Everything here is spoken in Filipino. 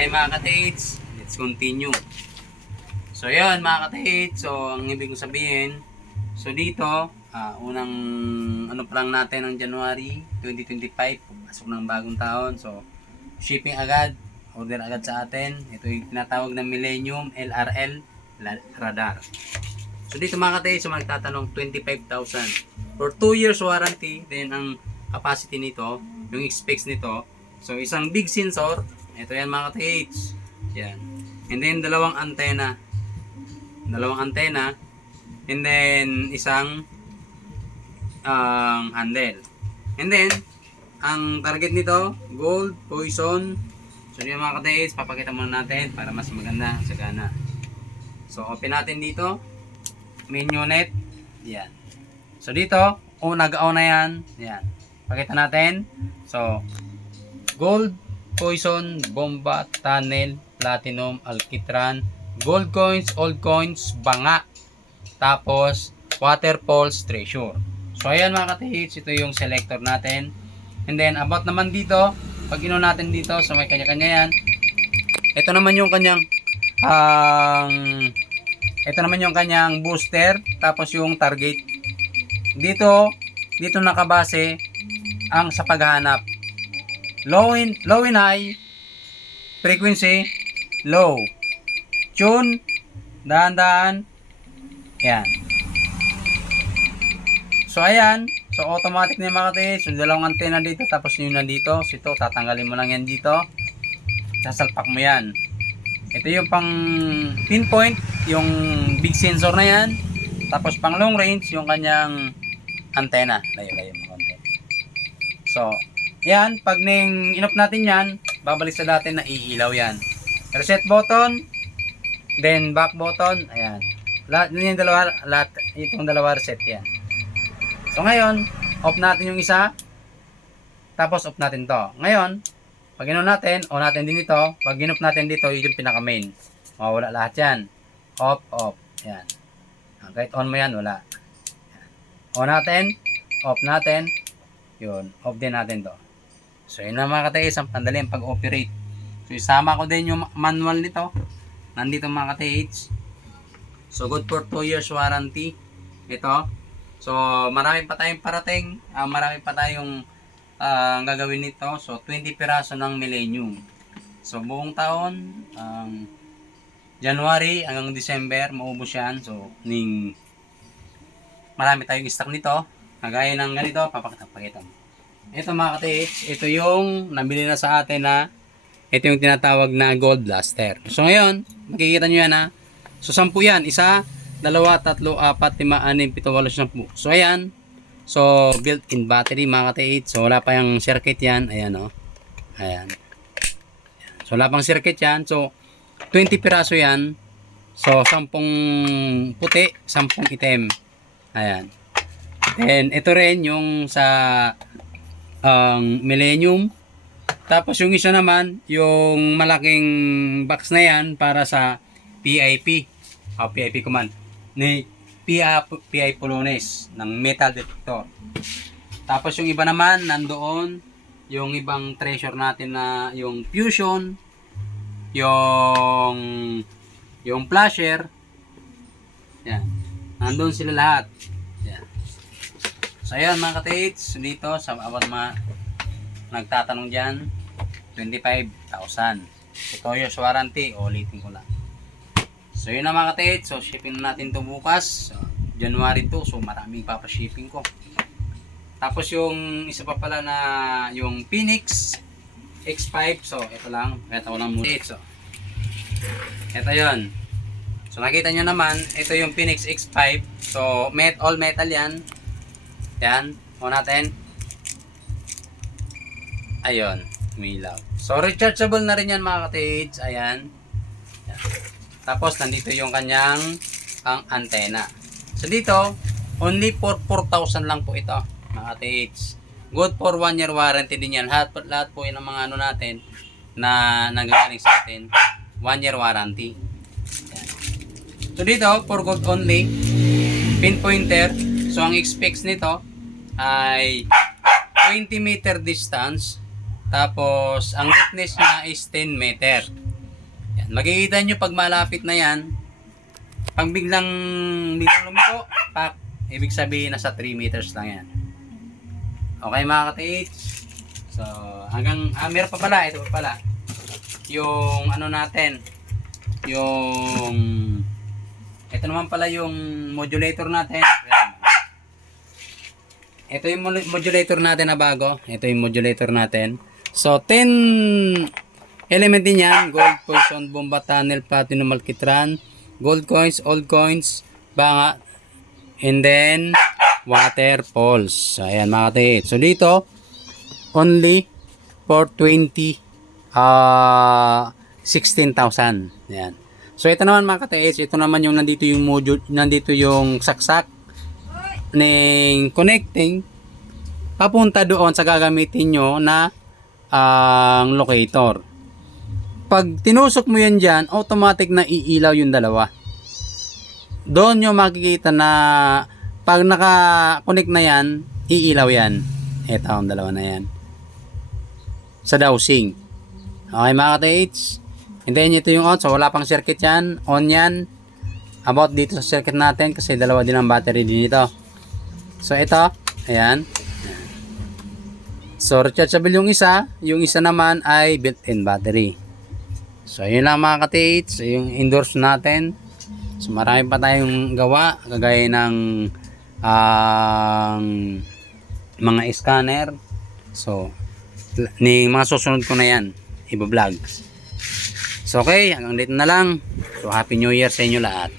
Okay mga ka-tates, let's continue. So yun mga ka-tates, so ang ibig kong sabihin, so dito, unang ano pa lang natin ng January 2025, pasok ng bagong taon. So shipping agad, order agad sa atin. Ito yung tinatawag na Millennium LRL radar. So dito mga ka-tates, so magtatanong 25,000 for 2 years warranty. Then ang capacity nito, yung specs nito, so isang big sensor. Ito yan mga ka-tates. Yan. And then dalawang antena. And then isang handle. And then ang target nito, gold, poison. So yun mga ka-tates, papakita muna natin para mas maganda sa gana. So open natin dito. Main unit. Yan. So dito, nag-on na yan. Yan. Pakita natin. So gold, poison, bomba, tunnel, platinum, alkitran, gold coins, old coins, banga, tapos water pulse, treasure. So ayan mga ka-tates, ito yung selector natin. And then about naman dito, pag ino natin dito, so may kanya-kanya yan. Ito naman yung kanyang booster, tapos yung target. Dito nakabase ang sa paghahanap. Low in high, frequency low, tune dahan-dahan. Yan. So ayan, so automatic na yung mga ka-tates, yung dalawang antena dito tapos yung nandito. So ito tatanggalin mo lang yan dito, sasalpak mo yan. Ito yung pang pinpoint, yung big sensor na yan. Tapos pang long range, yung kanyang antena. Layo-layo mo konti. So yan, pag in-off natin yan, babalik sa dati na iilaw yan. Reset button, then back button, ayan. Itong dalawa reset yan. So ngayon, off natin yung isa, tapos off natin to. Ngayon, pag in-on natin, on natin din ito. Pag in-off natin dito, yun yung pinaka-main. Mawawala lahat yan. Off, off. Yan. Kahit on mo yan, wala. Yan. On natin, off natin, yun, off din natin to. So yun na mga ka-tates, ang pandaling pag-operate. So isama ko din yung manual nito. Nandito mga ka-tates. So good for 2 years warranty. Ito. So marami pa tayong parating. Marami pa tayong gagawin nito. So 20 piraso ng Millennium. So buong taon, January hanggang December, maubos yan. So marami tayong stock nito. Kagaya ng ganito, papakita mo. Ito mga ka-tates, ito yung nabili na sa atin na ito yung tinatawag na gold blaster. So ngayon, makikita nyo yan ha. So 10 yan, 1, 2, 3, 4, 5, 6, 7, 8, 10. So ayan. So built-in battery mga ka-tates. So wala pa yung circuit yan. Ayan o. Ayan. So wala pang circuit yan. So 20 piraso yan. So 10 puti, 10 itim. Ayan. Then ito rin yung sa Millennium. Tapos yung isa naman, yung malaking box na yan para sa PIP. PIP command. Ni PI Polones ng metal detector. Tapos yung iba naman, nandoon yung ibang treasure natin na yung fusion, yung flasher. Yan. Nandoon sila lahat. Yan. So ayan mga ka-tates, dito sa about mga nagtatanong dyan, 25,000. 2 years warranty, ulitin ko lang. So yun na mga ka-tates, so shipping natin to bukas, so, January 2, so maraming papashipping ko. Tapos yung isa pa pala na yung Phoenix X5, so ito lang muna. So ito yun. So nakita nyo naman, ito yung Phoenix X5, so all metal yan. Yan, on natin. Ayun, umilaw. So rechargeable na rin yan mga ka-tates. Ayan. Yan. Tapos nandito yung kanyang antena. So dito, only for 4,000 lang po ito mga ka-tates. Good for 1 year warranty din yan. Lahat po yun ang mga ano natin na nanggagaling sa atin. 1 year warranty. Yan. So dito, for gold only, pinpointer. So ang specs nito ay 20 meter distance. Tapos ang thickness niya is 10 meter. Makikita nyo pag malapit na yan, pag biglang lumiko, pak, ibig sabihin nasa 3 meters lang yan. Okay mga ka-TH. So, hanggang, meron pa pala, ito pa pala. Yung ano natin, yung, ito naman pala yung modulator natin. Ito yung modulator natin na bago. Ito yung modulator natin. So, 10 element din yan. Gold, poison, bomba, tunnel, platinum, alkitran, gold coins, old coins, banga, and then, water, pulse. Ayan, mga ka-TH. So, dito, only for 16,000. Ayan. So, ito naman mga ka-TH. Ito naman yung nandito yung module, nandito yung saksak ng connecting papunta doon sa gagamitin nyo na ang locator. Pag tinusok mo yan dyan, automatic na iilaw yung dalawa. Doon nyo makikita na pag naka-connect na yan, iilaw yan. Ito ang dalawa na yan. Sa dowsing. Okay mga ka-TH. And then ito yung on. So wala pang circuit yan. On yan. About dito sa circuit natin kasi dalawa din ang battery din ito. So ito, ayan. So rechargeable yung isa naman ay built-in battery. So ayun lang mga ka-TH, so, yung endorse natin. So marami pa tayong gawa, kagaya ng mga scanner. So mga susunod ko na yan, iba-vlog. So okay, hanggang dito na lang. So happy new year sa inyo lahat.